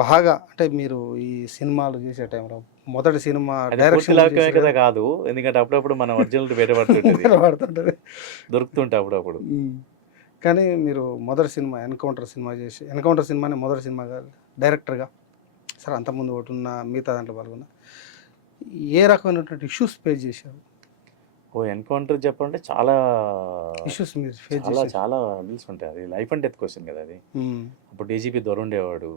బాగా అంటే మీరు ఈ సినిమాలు చేసే టైంలో మొదటి సినిమా అది పూర్తి డైరెక్షన్ లాభమే కదా కాదు, ఎందుకంటే అప్పుడప్పుడు మన ఒరిజినల్ వేరే పడుతుంటుంది, పడుతుంటుంది. దొరుకుతుంటే అప్పుడప్పుడు. కానీ మీరు మొదటి సినిమా ఎన్కౌంటర్ సినిమా చేసి, ఎన్కౌంటర్ సినిమానే మొదటి సినిమాగా డైరెక్టర్గా, సరే అంతకుముందు ఒకటి ఉన్న మిగతా దాంట్లో పాల్గొన్న, ఏ రకమైనటువంటి ఇష్యూస్ ఫేస్ చేశారు? ఓ ఎన్కౌంటర్ చెప్పాలంటే చాలా ఇష్యూస్ మీరు ఫేస్ చాలా చేశారు? చాలా డీల్స్ ఉంటాయి. అది లైఫ్ అండ్ డెత్ క్వశ్చన్ కదా అది. అప్పుడు డీజీపీ దొర ఉండేవాడు.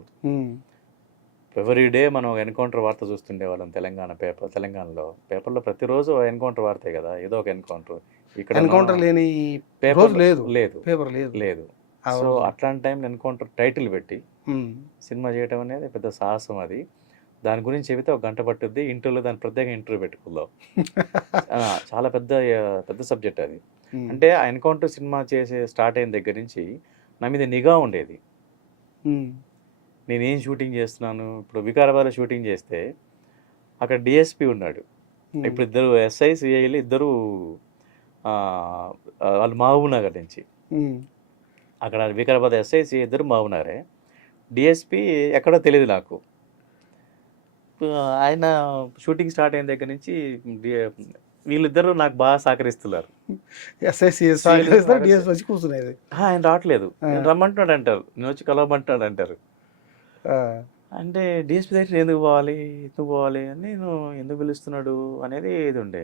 ఎవ్రీ డే మనం ఎన్కౌంటర్ వార్త చూస్తుండేవాళ్ళం తెలంగాణలో పేపర్లో ప్రతిరోజు ఎన్కౌంటర్ వార్తే కదా, ఏదో ఒక ఎన్కౌంటర్. ఇక్కడ ఎన్కౌంటర్ లేని పేపర్ లేదు లేదు పేపర్ లేదు లేదు. సో అట్లాంటి టైంలో ఎన్కౌంటర్ టైటిల్ పెట్టి సినిమా చేయడం అనేది పెద్ద సాహసం. అది దాని గురించి చెబితే ఒక గంట పట్టుద్ది. ఇంటర్వ్యూలో దాని ప్రత్యేక ఇంటర్వ్యూ పెట్టుకుందాం. చాలా పెద్ద పెద్ద సబ్జెక్ట్ అది. అంటే ఆ ఎన్కౌంటర్ సినిమా స్టార్ట్ అయిన దగ్గర నుంచి నా మీద నిఘా ఉండేది. నేనేం షూటింగ్ చేస్తున్నాను. ఇప్పుడు వికారాబాద్లో షూటింగ్ చేస్తే అక్కడ డిఎస్పి ఉన్నాడు. ఇప్పుడు ఇద్దరు ఎస్ఐ సిఐలు ఇద్దరు వాళ్ళు మహబూబ్ నగర్ నుంచి. అక్కడ వికారాబాద్ ఎస్ఐ సిఐ ఇద్దరు మహబూబ్ నగరే. డిఎస్పి ఎక్కడో తెలియదు నాకు. ఆయన షూటింగ్ స్టార్ట్ అయిన దగ్గర నుంచి వీళ్ళిద్దరూ నాకు బాగా సహకరిస్తున్నారు. ఆయన రావట్లేదు, నేను రమ్మంటున్నాడు అంటారు, నేను వచ్చి కలవమంటున్నాడు అంటారు. అంటే డిఎస్పీ దగ్గర ఎందుకు పోవాలి అని, నేను ఎందుకు పిలుస్తున్నాడు అనేది ఇది ఉండే.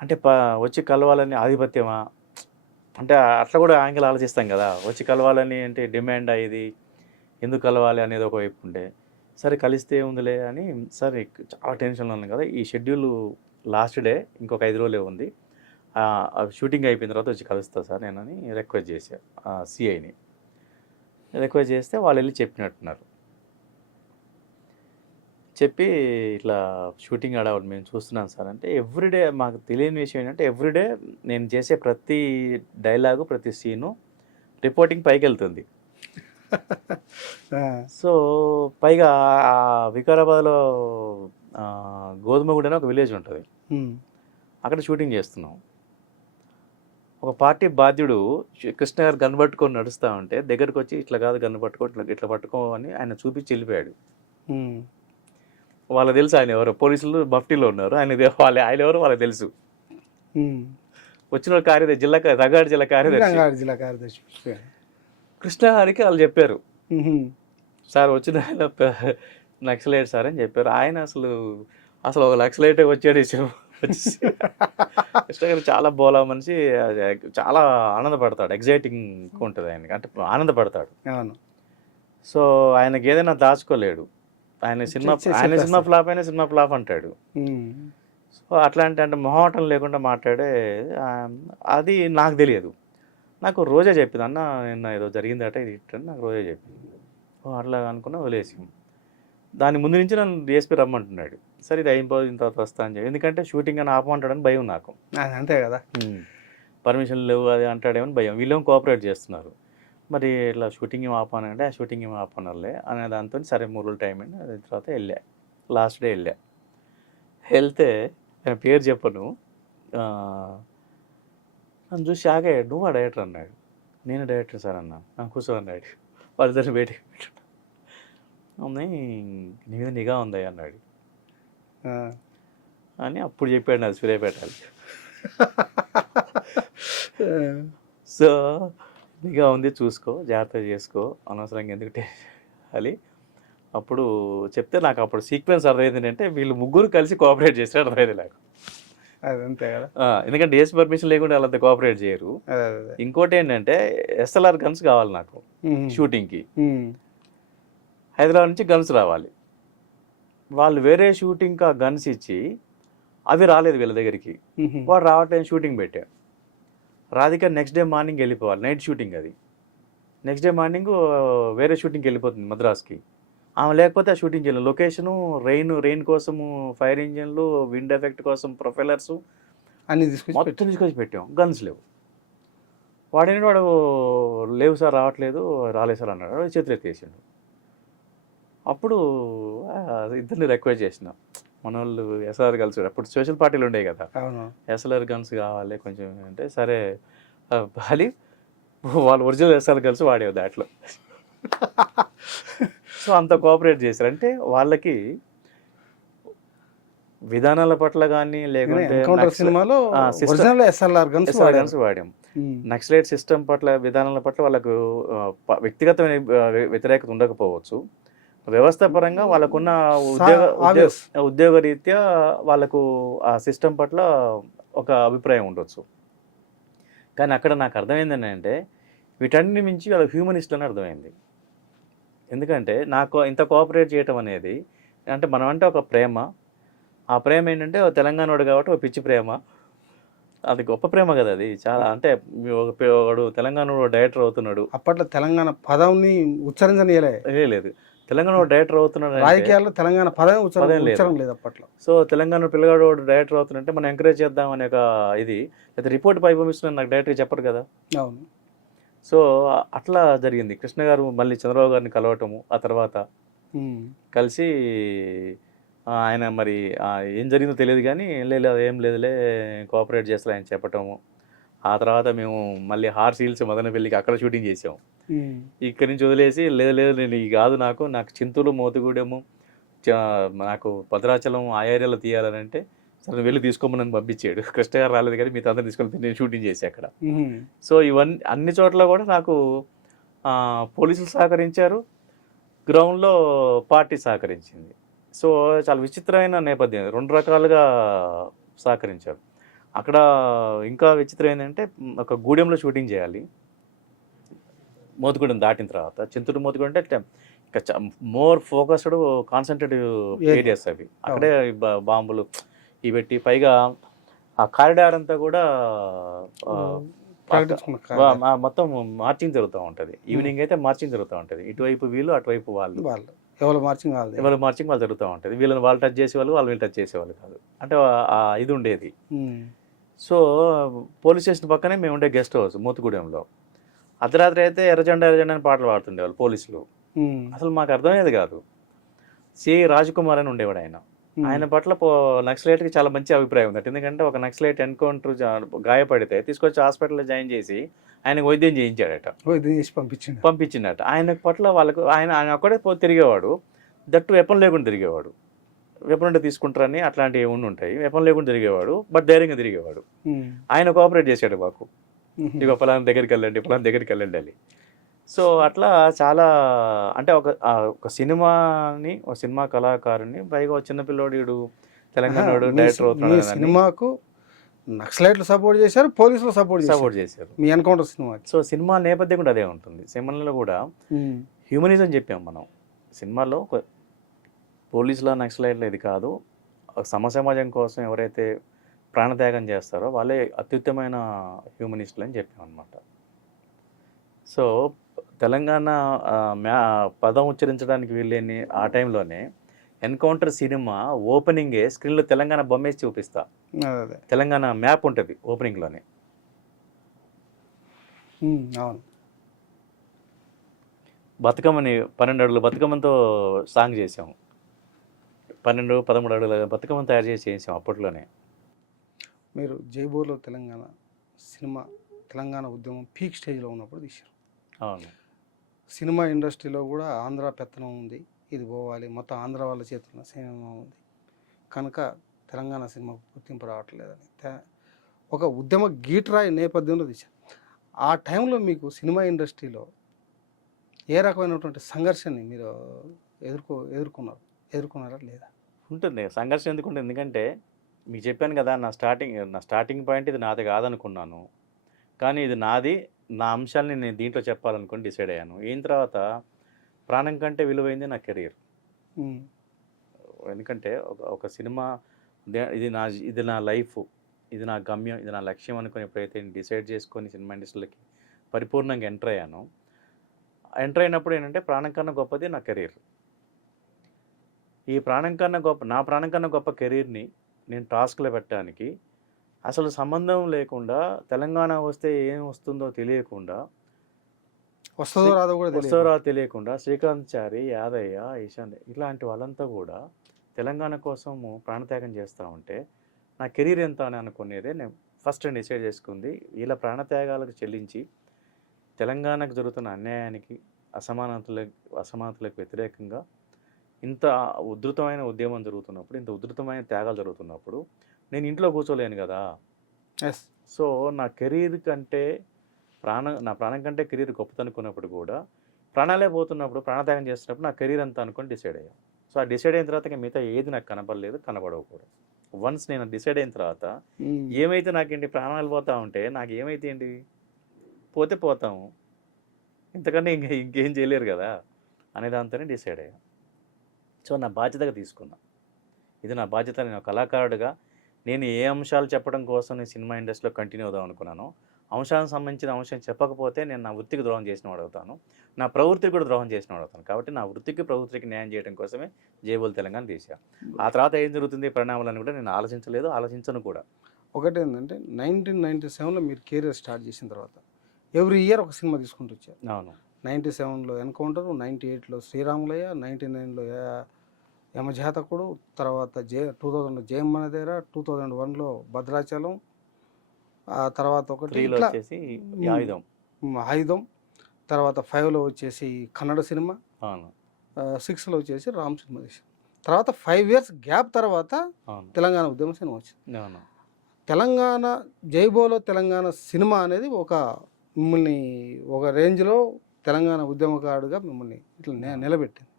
అంటే వచ్చి కలవాలని ఆధిపత్యమా అంటే అట్లా కూడా యాంగిల్ ఆలోచిస్తాం కదా. వచ్చి కలవాలని అంటే డిమాండ్ అయ్యేది, ఎందుకు కలవాలి అనేది ఒకవైపు ఉండే. సరే కలిస్తే ఉందిలే అని, సరే చాలా టెన్షన్లో ఉన్నాను కదా. ఈ షెడ్యూల్ లాస్ట్ డే ఇంకొక 5 రోజులే ఉంది, షూటింగ్ అయిపోయిన తర్వాత వచ్చి కలుస్తా సార్ నేనని రిక్వెస్ట్ చేశాను. సిఐని రిక్వెస్ట్ చేస్తే వాళ్ళు వెళ్ళి చెప్పినట్టున్నారు. చెప్పి ఇట్లా షూటింగ్ ఆడవాడు మేము చూస్తున్నాం సార్ అంటే, ఎవ్రీడే మాకు తెలియని విషయం ఏంటంటే ఎవ్రీడే నేను చేసే ప్రతి డైలాగు ప్రతి సీను రిపోర్టింగ్ పైకి వెళ్తుంది. సో పైగా వికారాబాద్లో గోధుమగూడ అని ఒక విలేజ్ ఉంటుంది, అక్కడ షూటింగ్ చేస్తున్నాం. ఒక పార్టీ బాధ్యుడు కృష్ణ గారు గన్ పట్టుకొని నడుస్తూ ఉంటే దగ్గరకు వచ్చి ఇట్లా కాదు గన్ను పట్టుకో, ఇట్లా పట్టుకో అని ఆయన చూపించి వెళ్ళిపోయాడు. వాళ్ళకి తెలుసు ఆయన ఎవరో, పోలీసులు మఫ్టీలో ఉన్నారు, ఆయన ఎవరో వాళ్ళకి తెలుసు. వచ్చిన కార్యదర్శి రంగారెడ్డి జిల్లా కార్యదర్శి కృష్ణ గారికి వాళ్ళు చెప్పారు, సార్ వచ్చిన ఆయన నక్సలైట్ సార్ అని చెప్పారు. ఆయన అసలు ఒక నక్సలైట్ వచ్చాడు. కృష్ణ గారు చాలా బోలా మనిషి, చాలా ఆనందపడతాడు, ఎగ్జైటింగ్ ఉంటుంది ఆయనకి, అంటే ఆనందపడతాడు. సో ఆయనకి ఏదైనా దాచుకోలేడు. ఆయన సినిమా ఫ్లాప్ అయినా సినిమా ఫ్లాప్ అంటాడు. సో అట్లాంటి మొహమాటం లేకుండా మాట్లాడే అది నాకు తెలియదు. నాకు రోజే చెప్పింది, అన్న నిన్న ఏదో జరిగిందట ఇది ఇట్టని నాకు రోజే చెప్పింది. అట్లా అనుకున్నా వదిలేసి, దాని ముందు నుంచి నన్ను డిఎస్పీ రమ్మంటున్నాడు. సరే ఇది అయిపోయిన తర్వాత వస్తా అని చెప్పి, ఎందుకంటే షూటింగ్ అని ఆపమంటాడని భయం నాకు. అంతే కదా, పర్మిషన్ లేవు అది అంటాడేమని భయం. వీళ్ళేమో కోఆపరేట్ చేస్తున్నారు. మరి ఇట్లా షూటింగ్ ఏమి ఆపానంటే ఆ షూటింగ్ ఏమి ఆపనర్లే అనే దాంతో సరే 3 రోజులు టైం అయింది. అది తర్వాత వెళ్ళా, లాస్ట్ డే వెళ్తే ఆయన పేరు చెప్పను, నన్ను చూసి షాక్ అయ్యాడు. నువ్వు ఆ డైరెక్టర్ అన్నాడు. నేను డైరెక్టర్ సార్ అన్నా. కూర్చో అన్నాడు. వాళ్ళిద్దరిని బయటికి ఉన్నాయి, నీ మీద నిఘా ఉంది అన్నాడు అని అప్పుడు చెప్పాడు నాకు సూర్యాపేట. సో నిఘా ఉంది, చూసుకో, జాగ్రత్త చేసుకో, అనవసరంగా ఎందుకు అని అప్పుడు చెప్తే నాకు అప్పుడు సీక్వెన్స్ అర్థమైంది. అంటే వీళ్ళు ముగ్గురు కలిసి కోఆపరేట్ చేస్తే అర్థమైంది నాకు. అంతే కదా, ఎందుకంటే డిఎస్ పర్మిషన్ లేకుండా వాళ్ళంతా కోఆపరేట్ చేయరు. ఇంకోటి ఏంటంటే ఎస్ఎల్ఆర్ గన్స్ కావాలి నాకు షూటింగ్కి. హైదరాబాద్ నుంచి గన్స్ రావాలి. వాళ్ళు వేరే షూటింగ్కి ఆ గన్స్ ఇచ్చి అవి రాలేదు వీళ్ళ దగ్గరికి. వాడు రావట్లేదు, షూటింగ్ పెట్టా. రాధిక నెక్స్ట్ డే మార్నింగ్ వెళ్ళిపోవాలి, నైట్ షూటింగ్ అది. నెక్స్ట్ డే మార్నింగ్ వేరే షూటింగ్కి వెళ్ళిపోతుంది మద్రాస్కి. ఆమె లేకపోతే ఆ షూటింగ్కి వెళ్ళిన లొకేషను రెయిన్ కోసము, ఫైర్ ఇంజిన్లు, విండ్ ఎఫెక్ట్ కోసం ప్రొఫైలర్స్ అన్ని మొత్తం తీసుకొచ్చి పెట్టాం. గన్స్ లేవు. వాడు లేవు సార్, రావట్లేదు, రాలేదు సార్ అన్నాడు. చేతులు ఎత్తేసిండు. అప్పుడు ఇద్దరిని రిక్వెస్ట్ చేసిన, మన వాళ్ళు ఎస్ఆర్ గన్స్, అప్పుడు సోషల్ పార్టీలు ఉండేవి కదా, ఎస్ఎల్ఆర్ గన్స్ కావాలి కొంచెం అంటే, సరే అని వాళ్ళు ఒరిజినల్ ఎస్ఆర్ గన్స్ వాడేవి దాంట్లో. సో అంత కోఆపరేట్ చేశారు. అంటే వాళ్ళకి విధానాల పట్ల కానీ లేకుంటే ఎన్కౌంటర్ సినిమాలో ఒరిజినల్ ఎస్ఎల్ఆర్ గన్స్ వాడాం. నక్సలైట్ సిస్టమ్ పట్ల విధానాల పట్ల వాళ్ళకు వ్యక్తిగతమైన వ్యతిరేకత ఉండకపోవచ్చు, వ్యవస్థ పరంగా వాళ్ళకున్న ఉద్యోగ రీత్యా వాళ్ళకు ఆ సిస్టమ్ పట్ల ఒక అభిప్రాయం ఉండొచ్చు. కానీ అక్కడ నాకు అర్థమైంది అంటే వీటన్ని మించి వాళ్ళ హ్యూమనిస్ట్ అని అర్థమైంది. ఎందుకంటే నాకు ఇంత కోఆపరేట్ చేయటం అనేది అంటే మనం అంటే ఒక ప్రేమ, ఆ ప్రేమ ఏంటంటే తెలంగాణోడు కాబట్టి ఒక పిచ్చి ప్రేమ, అది గొప్ప ప్రేమ కదా. అది చాలా అంటే వాడు తెలంగాణ డైరెక్టర్ అవుతున్నాడు, అప్పట్లో తెలంగాణ పదంని ఉచ్చరించనీయలే లేదు, తెలంగాణ డైరెక్టర్ అవుతున్నాడు, రాజకీయాల్లో తెలంగాణ పదం ఉచ్చరణ లేదు అప్పట్లో. సో తెలంగాణ పిల్లగాడు డైరెక్టర్ అవుతుందంటే మనం ఎంకరేజ్ చేద్దాం అనే ఒక ఇది అయితే రిపోర్ట్ పంపిస్తున్నాను నాకు డైరెక్ట్గా చెప్పరు కదా. అవును. సో అట్లా జరిగింది. కృష్ణ గారు మళ్ళీ చంద్రబాబు గారిని కలవటము, ఆ తర్వాత కలిసి ఆయన మరి ఏం జరిగిందో తెలియదు కానీ లేదు ఏం లేదులే కోఆపరేట్ చేస్తారు ఆయన చెప్పటము. ఆ తర్వాత మేము మళ్ళీ హార్స్ హిల్స్ మదనపల్లికి అక్కడ షూటింగ్ చేసాము. ఇక్కడి నుంచి వదిలేసి లేదు నేను ఈ కాదు నాకు చింతూరు మోతుగూడెము నాకు భద్రాచలం ఆ ఏరియాలో తీయాలని అంటే సరే వెళ్ళి తీసుకోమని నన్ను పంపించాడు. కృష్ణ గారు రాలేదు కానీ మీతో అందరూ తీసుకొని నేను షూటింగ్ చేసి అక్కడ. సో ఇవన్నీ అన్ని చోట్ల కూడా నాకు పోలీసులు సహకరించారు, గ్రౌండ్లో పార్టీ సహకరించింది. సో చాలా విచిత్రమైన నేపథ్యం, 2 రకాలుగా సహకరించారు. అక్కడ ఇంకా విచిత్రం ఏంటంటే ఒక గూడెంలో షూటింగ్ చేయాలి, మోతుగూడెం దాటిన తర్వాత. చింతూరు మోతుగూడెం అంటే ఇంకా మోర్ ఫోకస్డ్ కాన్సన్ట్రేటివ్ ఏరియాస్ అవి. అక్కడే బాంబులు ఇవి పెట్టి పైగా ఆ కారిడార్ అంతా కూడా మొత్తం మార్చింగ్ జరుగుతూ ఉంటుంది. ఈవినింగ్ అయితే మార్చింగ్ జరుగుతూ ఉంటుంది, ఇటువైపు వీళ్ళు అటువైపు వాళ్ళు, ఎవరు మార్చింగ్ వాళ్ళు జరుగుతూ ఉంటుంది. వీళ్ళని వాళ్ళు టచ్ చేసేవాళ్ళు, వాళ్ళు వీళ్ళు టచ్ చేసేవాళ్ళు కాదు, అంటే ఇది ఉండేది. సో పోలీస్ స్టేషన్ పక్కనే మేము ఉండే గెస్ట్ హౌస్ మోతుగూడెంలో. అర్ధరాత్రి అయితే ఎర్రజెండా అని పాటలు పాడుతుండేవాళ్ళు పోలీసులు. అసలు మాకు అర్థమయ్యేది కాదు. సిఐ రాజకుమార్ అని ఉండేవాడు ఆయన. ఆయన పట్ల నక్సలైట్కి చాలా మంచి అభిప్రాయం ఉంది. ఎందుకంటే ఒక నక్సలైట్ ఎన్కౌంటర్ గాయపడితే తీసుకొచ్చి హాస్పిటల్లో జాయిన్ చేసి ఆయనకు వైద్యం చేయించాడట, పంపించిండట. ఆయన పట్ల వాళ్ళకు ఆయన ఒక్కడే తిరిగేవాడు, దట్టు వెపన్ లేకుండా తిరిగేవాడు. వెపన్ ఉంటే తీసుకుంటారని అట్లాంటివి ఏమి ఉంటాయి, వెపన్ లేకుండా తిరిగేవాడు, బట్ ధైర్యంగా తిరిగేవాడు. ఆయన కోఆపరేట్ చేశాడు మాకు, ఇక ఫలానా దగ్గరికి వెళ్ళండి అని. సో అట్లా చాలా అంటే ఒక సినిమా కళాకారుని పైగా చిన్నపిల్లోడు తెలంగాణ డైరెక్టర్ అవుతున్నాడు. సినిమాకు నక్సలైట్లు సపోర్ట్ చేశారు, పోలీసులు సపోర్ట్ చేశారు మీ ఎన్కౌంటర్ సినిమా. సో సినిమా నేపథ్యం కూడా అదే ఉంటుంది. సినిమాలో కూడా హ్యూమనిజం చెప్పాం మనం. సినిమాలో పోలీసుల నక్సలైట్లు ఇది కాదు, సమాజం కోసం ఎవరైతే ప్రాణత్యాగం చేస్తారో వాళ్ళే అత్యుత్తమైన హ్యూమనిస్టులు అని చెప్పాం అనమాట. సో తెలంగాణ పదం ఉచ్చరించడానికి వీళ్ళని ఆ టైంలోనే ఎన్కౌంటర్ సినిమా ఓపెనింగే స్క్రీన్లో తెలంగాణ బొమ్మేసి చూపిస్తా, తెలంగాణ మ్యాప్ ఉంటుంది ఓపెనింగ్లోనే. అవును. బతుకమ్మని 12 అడుగుల బతుకమ్మతో సాంగ్ చేసాము, 12-13 అడుగుల బతుకమ్మను తయారు చేసాం అప్పట్లోనే. మీరు జైబోలో తెలంగాణ ఉద్యమం పీక్ స్టేజ్లో ఉన్నప్పుడు తీశారు. అవును. సినిమా ఇండస్ట్రీలో కూడా ఆంధ్ర పెత్తనం ఉంది, ఇది పోవాలి, మొత్తం ఆంధ్ర వాళ్ళ చేతుల్లో సినిమా ఉంది కనుక తెలంగాణ సినిమాకు గుర్తింపు రావట్లేదని ఒక ఉద్యమ గీట్రాయి నేపథ్యంలో తీశారు. ఆ టైంలో మీకు సినిమా ఇండస్ట్రీలో ఏ రకమైనటువంటి సంఘర్షణని మీరు ఎదుర్కొన్నారా లేదా? ఉంటుంది సంఘర్షణ. ఎందుకంటే మీకు చెప్పాను కదా, నా స్టార్టింగ్ పాయింట్ ఇది నాది కాదనుకున్నాను, కానీ ఇది నాది, నా అంశాలని నేను దీంట్లో చెప్పాలనుకుని డిసైడ్ అయ్యాను. అయిన తర్వాత ప్రాణం కంటే విలువైంది నా కెరీర్. ఎందుకంటే ఒక సినిమా ఇది నా లైఫ్, ఇది నా గమ్యం, ఇది నా లక్ష్యం అనుకుని ఎప్పుడైతే డిసైడ్ చేసుకొని సినిమా ఇండస్ట్రీలోకి పరిపూర్ణంగా ఎంటర్ అయినప్పుడు ఏంటంటే ప్రాణం కన్నా గొప్పది నా కెరీర్. నా ప్రాణం కన్నా గొప్ప కెరీర్ని నేను టాస్క్లో పెట్టడానికి అసలు సంబంధం లేకుండా, తెలంగాణ వస్తే ఏం వస్తుందో తెలియకుండా, వస్తుందో రాదో తెలియకుండా శ్రీకాంత్ చారి, యాదయ్య, ఈశాన్ ఇలాంటి వాళ్ళంతా కూడా తెలంగాణ కోసము ప్రాణత్యాగం చేస్తూ ఉంటే నా కెరీర్ ఎంత అని అనుకునేదే నేను ఫస్ట్ డిసైడ్ చేసుకుంది. వీళ్ళ ప్రాణత్యాగాలకు చెల్లించి తెలంగాణకు జరుగుతున్న అన్యాయానికి అసమానతలకు వ్యతిరేకంగా ఇంత ఉధృతమైన ఉద్యమం జరుగుతున్నప్పుడు, ఇంత ఉధృతమైన త్యాగాలు జరుగుతున్నప్పుడు నేను ఇంట్లో కూర్చోలేను కదా. ఎస్. సో నా కెరీర్ కంటే నా ప్రాణం కంటే కెరీర్ గొప్పదనుకున్నప్పుడు కూడా ప్రాణాలే పోతున్నప్పుడు, ప్రాణత్యాగం చేస్తున్నప్పుడు నా కెరీర్ అంతా అనుకొని డిసైడ్ అయ్యాను. సో ఆ డిసైడ్ అయిన తర్వాత మిగతా ఏది నాకు కనపడలేదు, కనపడవు కూడా. వన్స్ నేను డిసైడ్ అయిన తర్వాత ఏమైతే నాకేంటి, ప్రాణాలు పోతా ఉంటే నాకు ఏమైతే ఏంటి, పోతే పోతాము, ఇంతకన్నా ఇంకేం చేయలేరు కదా అనే దాంతోనే డిసైడ్ అయ్యాను. సో నా బాధ్యతగా తీసుకున్నా, ఇది నా బాధ్యత. నేను కళాకారుడిగా నేను ఏ అంశాలు చెప్పడం కోసం నేను సినిమా ఇండస్ట్రీలో కంటిన్యూ అవుదాం అనుకున్నానో, అంశానికి సంబంధించిన అంశం చెప్పకపోతే నేను నా వృత్తికి ద్రోహం చేసిన వాడు అవుతాను, నా ప్రవృత్తికి కూడా ద్రోహం చేసిన వాడు అవుతాను. కాబట్టి నా వృత్తికి ప్రవృత్తికి న్యాయం చేయడం కోసమే జై బోల్ తెలంగాణ తీసా. ఆ తర్వాత ఏం జరుగుతుంది పరిణామాలను కూడా నేను ఆలోచించను కూడా. ఒకటి ఏంటంటే 1997లో మీరు కెరీర్ స్టార్ట్ చేసిన తర్వాత ఎవ్రీ ఇయర్ ఒక సినిమా తీసుకుంటూ వచ్చారు. అవును. 97లో ఎన్కౌంటర్, 98లో శ్రీరాములయ్య, 99లో యమజాతకుడు, తర్వాత 2000 జయమ్మనదేర, 2001లో భద్రాచలం, ఆ తర్వాత ఒకటి ఇట్లా వచ్చేసి ఆయుధం, తర్వాత 5లో వచ్చేసి కన్నడ సినిమా, అవును, 6లో వచ్చేసి రామ్ సినిమా చేశారు. తర్వాత 5 years గ్యాప్ తర్వాత తెలంగాణ ఉద్యమ సినిమా వచ్చింది. అవును. తెలంగాణ జైబోలో తెలంగాణ సినిమా అనేది మిమ్మల్ని ఒక రేంజ్లో తెలంగాణ ఉద్యమకారుడుగా మిమ్మల్ని ఇట్లా నిలబెట్టింది.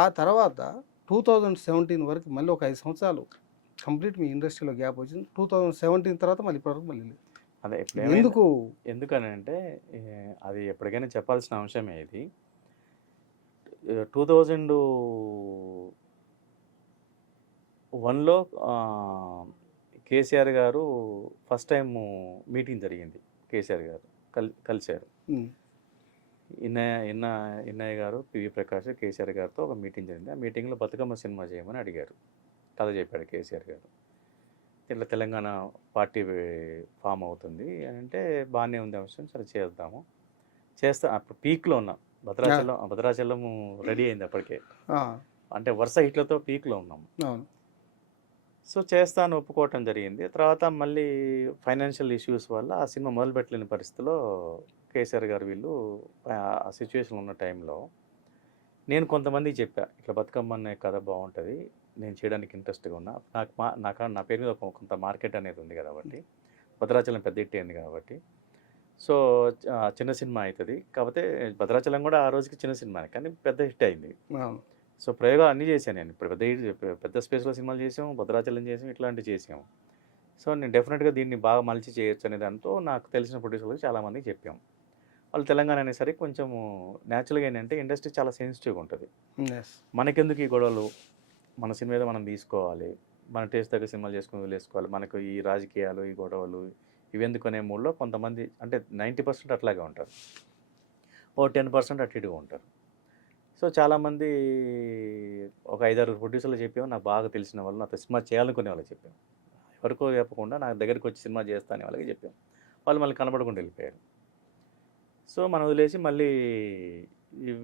ఆ తర్వాత 2017 వరకు మళ్ళీ ఒక 5 సంవత్సరాలు కంప్లీట్ మీ ఇండస్ట్రీలో గ్యాప్ వచ్చింది. 2017 తర్వాత మళ్ళీ ఇప్పటివరకు మళ్ళీ లేదు. అదే ఎందుకని అంటే అది ఎప్పటికైనా చెప్పాల్సిన అంశమే. ఇది 2001లో కేసీఆర్ గారు ఫస్ట్ టైం మీటింగ్ జరిగింది. కేసీఆర్ గారు కలిశారు. ఇన్నయ్య గారు, పివి ప్రకాష్, కేసీఆర్ గారితో ఒక మీటింగ్ జరిగింది. ఆ మీటింగ్లో బతుకమ్మ సినిమా చేయమని అడిగారు. కథ చెప్పాడు కేసీఆర్ గారు. ఇట్లా తెలంగాణ పార్టీ ఫామ్ అవుతుంది అని అంటే బాగానే ఉంది అంశం, సరే చేద్దాము. అప్పుడు పీక్లో ఉన్నాం. భద్రాచలం రెడీ అయింది అప్పటికే. అంటే వరుస హిట్లతో పీక్లో ఉన్నాము. సో చేస్తాను ఒప్పుకోవటం జరిగింది. తర్వాత మళ్ళీ ఫైనాన్షియల్ ఇష్యూస్ వల్ల ఆ సినిమా మొదలుపెట్టలేని పరిస్థితిలో కేసీఆర్ గారు వీళ్ళు ఆ సిచ్యువేషన్ ఉన్న టైంలో నేను కొంతమందికి చెప్పా, ఇట్లా బతుకమ్మ అనే కథ బాగుంటుంది, నేను చేయడానికి ఇంట్రెస్ట్గా ఉన్నా, నా పేరు మీద కొంత మార్కెట్ అనేది ఉంది కాబట్టి, భద్రాచలం పెద్ద హిట్ అయింది కాబట్టి, సో చిన్న సినిమా అవుతుంది. కాకపోతే భద్రాచలం కూడా ఆ రోజుకి చిన్న సినిమానే, కానీ పెద్ద హిట్ అయింది. సో ప్రయోగాలు అన్నీ చేశాను నేను. ఇప్పుడు పెద్ద స్పేస్లో సినిమాలు చేసాము, భద్రాచలం చేసాము, ఇట్లాంటివి చేసాము. సో నేను డెఫినెట్గా దీన్ని బాగా మలిచి చేయొచ్చు అనే దాంతో నాకు తెలిసిన ప్రొడ్యూసర్లు చాలామందికి చెప్పాము. వాళ్ళు తెలంగాణ అనేసరికి కొంచెం న్యాచురల్గా ఏంటంటే ఇండస్ట్రీ చాలా సెన్సిటివ్గా ఉంటుంది. మనకెందుకు ఈ గొడవలు, మన సినిమా మీద మనం తీసుకోవాలి, మన టేస్ట్ దగ్గర సినిమాలు చేసుకుని వదిలేసుకోవాలి, మనకు ఈ రాజకీయాలు, ఈ గొడవలు ఇవెందుకు అనే మూడ్లో కొంతమంది, అంటే 90% అట్లాగే ఉంటారు, ఓ 10% అటు ఇటుగా ఉంటారు. సో చాలామంది ఒక 5-6 ప్రొడ్యూసర్లు చెప్పాము, నాకు బాగా తెలిసిన వాళ్ళు, నాతో సినిమా చేయాలనుకునే వాళ్ళకి చెప్పాము. ఎవరికో చెప్పకుండా నా దగ్గరికి వచ్చి సినిమా చేస్తానే వాళ్ళకి చెప్పాము. వాళ్ళు మళ్ళీ కనబడకుండా వెళ్ళిపోయారు. సో మనం వదిలేసి మళ్ళీ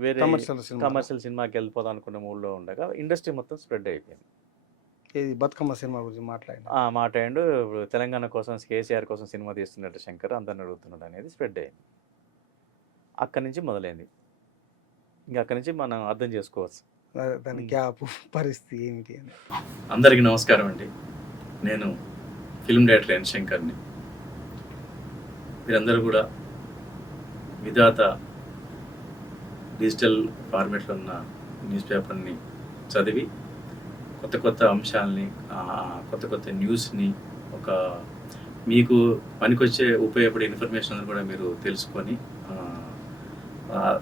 వేరే కమర్షియల్ సినిమాకి వెళ్ళిపోదాం అనుకున్న మూడ్లో ఉండగా ఇండస్ట్రీ మొత్తం స్ప్రెడ్ అయిపోయింది. బతుకమ్మ సినిమా గురించి మాట్లాడాడు. తెలంగాణ కోసం, కేసీఆర్ కోసం సినిమా తీస్తున్నట్టు శంకర్ అందరిని అడుగుతున్నాడు అనేది స్ప్రెడ్ అయింది. అక్కడి నుంచి మొదలైంది. ఇంకా అక్కడి నుంచి మనం అర్థం చేసుకోవచ్చు దాని గ్యాప్ పరిస్థితి ఏమిటి అని. అందరికీ నమస్కారం అండి. నేను ఫిల్మ్ డైరెక్టర్ ఎన్ శంకర్ని. మీరందరూ కూడా విధాత డిజిటల్ ఫార్మేట్లో ఉన్న న్యూస్ పేపర్ని చదివి కొత్త అంశాలని, కొత్త న్యూస్ని, ఒక మీకు పనికొచ్చే ఉపయోగపడే ఇన్ఫర్మేషన్ అని కూడా మీరు తెలుసుకొని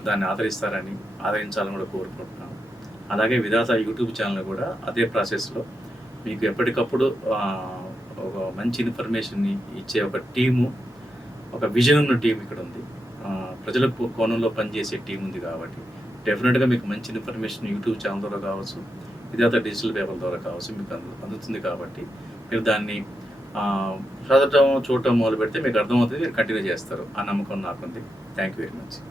దాన్ని ఆదరించాలని కూడా కోరుకుంటున్నాను. అలాగే విధాత యూట్యూబ్ ఛానల్ కూడా అదే ప్రాసెస్లో మీకు ఎప్పటికప్పుడు ఒక మంచి ఇన్ఫర్మేషన్ని ఇచ్చే ఒక టీము, ఒక విజన్ ఉన్న టీం ఇక్కడ ఉంది. ప్రజల కోణంలో పనిచేసే టీం ఉంది కాబట్టి డెఫినెట్గా మీకు మంచి ఇన్ఫర్మేషన్ యూట్యూబ్ ఛానల్ ద్వారా కావచ్చు, విధాత డిజిటల్ పేపర్ ద్వారా కావచ్చు మీకు అందుతుంది. కాబట్టి మీరు దాన్ని చదవటం, చూడటం మొదలు పెడితే మీకు అర్థమవుతుంది, మీరు కంటిన్యూ చేస్తారు. ఆ నమ్మకం నాకుంది. Thank you very much.